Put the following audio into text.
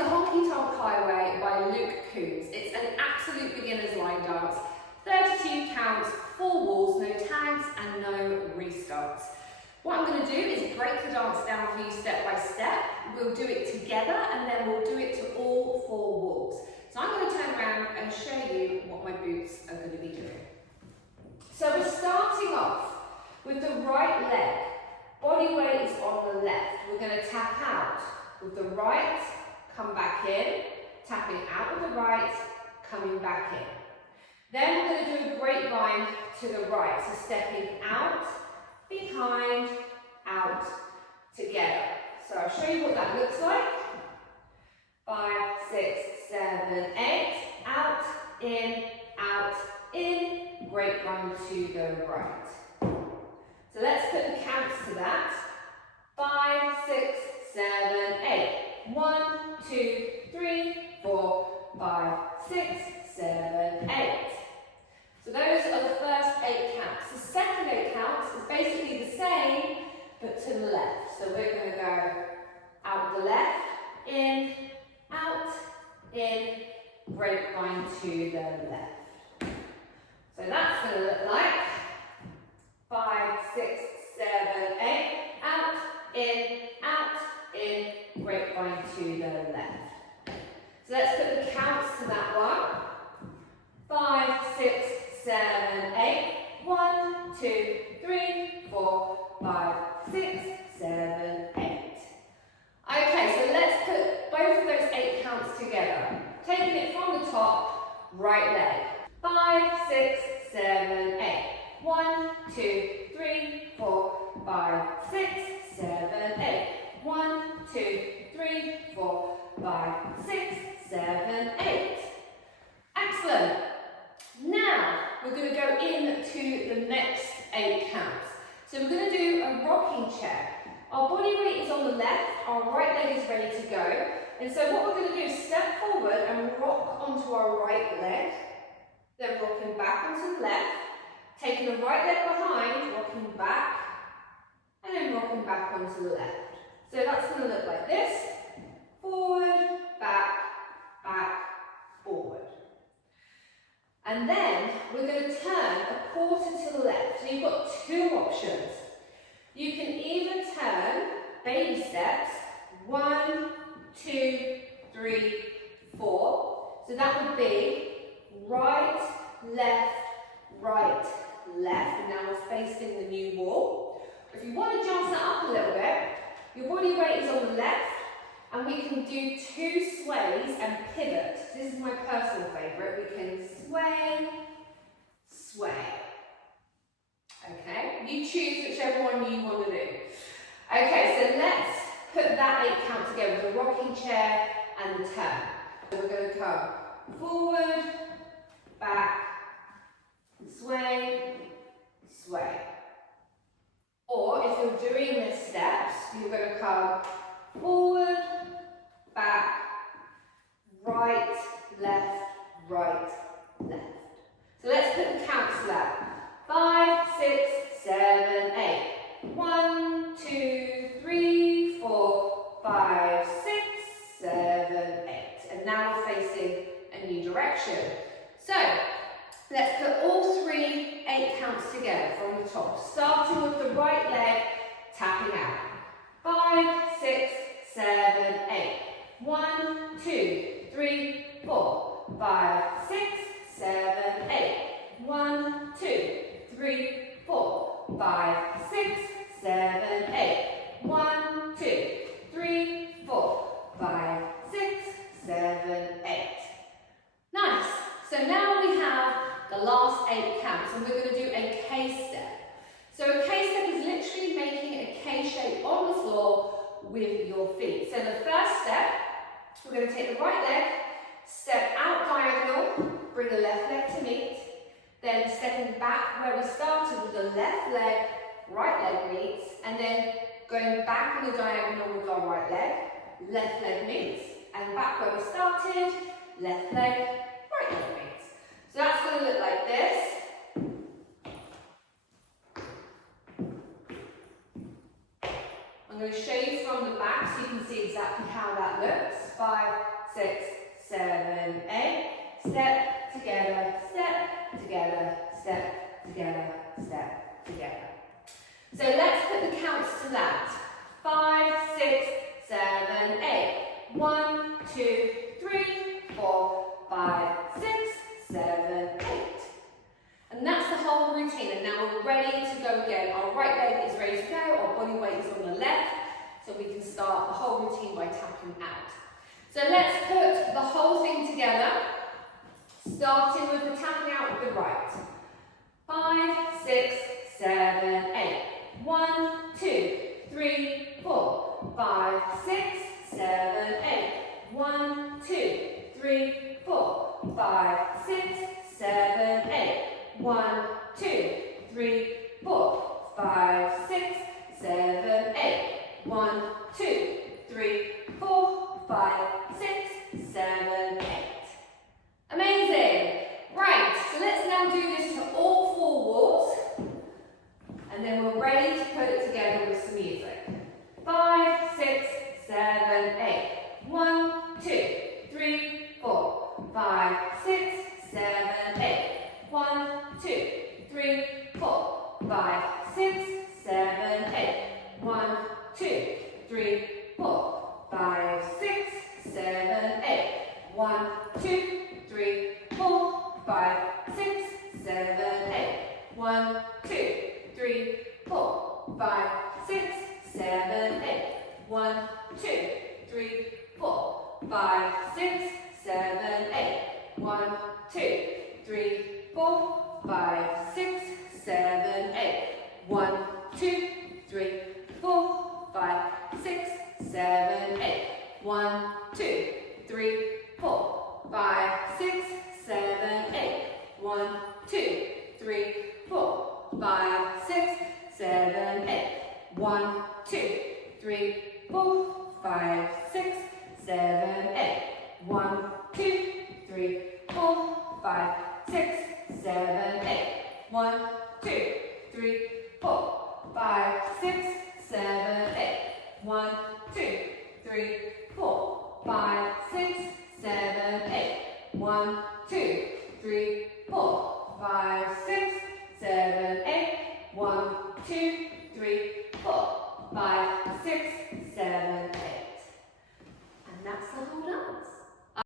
the Honky Tonk Highway by Luke Combs. It's an absolute beginner's line dance. 32 counts, 4 walls, no tags and no restarts. What I'm going to do is break the dance down for you step by step. We'll do it together and then we'll do it to all 4 walls. So I'm going to turn around and show you what my boots are going to be doing. So we're starting off with the right leg. Body weight is on the left. We're going to tap out with the right, come back in, tapping out with the right, coming back in. Then we're going to do a grapevine to the right, so stepping out, behind, out, together. So I'll show you what that looks like. 5, 6, 7, 8, out, in, grapevine to the right. So let's put the counts to that. 5, 6, 7, 8. 1, 2, 3, 4, 5, 6, 7, 8. So those are the first 8 counts. The second 8 counts is basically the same, but to the left. So we're going to go out the left, in, grapevine to the left. So that's going to look like 5, 6, 7, 8, out, in, grapevine to the left. So let's put the counts to that one. 5, 6, 7, 8. 1, 2, 3, 4, 5, 6, 7, 8. Okay, so let's put both of those 8 counts together. Taking it from the top, right leg. 5, 6, 7, 8. 1, 2, 3, 4, 5, 6, 7, 8. 1, 2, 3, 4, 5, 6, 7, 8. Excellent. Now we're going to go into the next 8 counts. So we're going to do a rocking chair. Our body weight is on the left, our right leg is ready to go. And so what we're going to do is step forward and rock onto our right leg, then rocking back onto the left, taking the right leg behind, rocking back, and then rocking back onto the left. So that's going to look like this. Forward, back, forward. And then we're going to turn a quarter to the left. So you've got 2 options. You can either turn baby steps, 1, 2, 3, 4. So that would be right, left, and now we're facing the new wall. If you want to jump that up a little bit, your body weight is on the left, and we can do 2 sways and pivot. This is my personal favourite. We can sway. Okay, you choose whichever one you want to do. Okay, so let's put that 8 count together with the rocking chair and the turn. So we're going to come forward, back, sway. Or if you're doing the steps, you're going to come forward, back, right, left. So let's put the counts to that. 5, 6, 7, 8. 1, 2, 3, 4, 5, 6, 7, 8. And now we're facing a new direction. So let's put all 3 8 counts together from the top, starting with the right leg, tapping out. 5, 6, 7, 8. 1, 2, 3, 4, 5, 6, 7, 8. 1, 2, 3, 4, 5, 6, 7, 8. 1, 2, 3, 4, 5, 6, 7, 8. Nice. So now we have the last 8 counts, and we're going to do a K step. So a K step is literally making a K shape on the floor with your feet. So the first step, we're going to take the right leg, step out diagonal, bring the left leg to meet, then stepping back where we started with the left leg, right leg meets, and then going back in the diagonal with our right leg, left leg meets, and back where we started, left leg, right leg meets. So that's going to look like this. I'm going to show you from the back so you can see exactly how that looks. 5, 6, 7, 8. Step together, step together, step together, step together. So let's put the counts to that. 5, 6, 7, 8. 1, 2, 3, 4, 5, 6, 7, 8. And that's the whole routine. And now we're ready to go again. Our right leg is ready to go. Our body weight is on the left. So we can start the whole routine by tapping out. So let's put the whole thing together. Starting with the tapping out with the right. 5, 6, 7, 8. 1, 2, 3, 4, 5, 6, 7, 8. 1, 2, 3, 4, 5, 6, 7, 8. 1, 2, 3, 4, 5, 6, 7, 8. 1, 2, 3, 4, 5, 6, 7, 8. Amazing! Right, so let's now do this to all 4 walls. And then we're ready to put it together with some music. 5, 6, 7, 8. 1, 2, 3, 4, 5, 6, 7, 8. 1, 2, 3, 4, 5, 6, 7, 8. 1, 2, 3, 4, 5, 6, 7, 8. 1, 2, 3, 4, 5, 6, 7, 8. 1, 2, 3, 4, 5, 6, 7, 8. 1, 2, 3, 4, 5, 6, 7, 8. 1, 2, 3, 4, 5, 6, 7, 8. 1, 2, 3, 4, 5, 6, 7, 8. 1, 2, 3, 4, 5, 6, 7, 8. 1, 2, 3, 4, 5, 6, 7, 8. 1, 2, 3, 4, 5, 6, 7, 8. 1, 2, 3, 4, 5, 6, 7, 8. 1, 2, 3,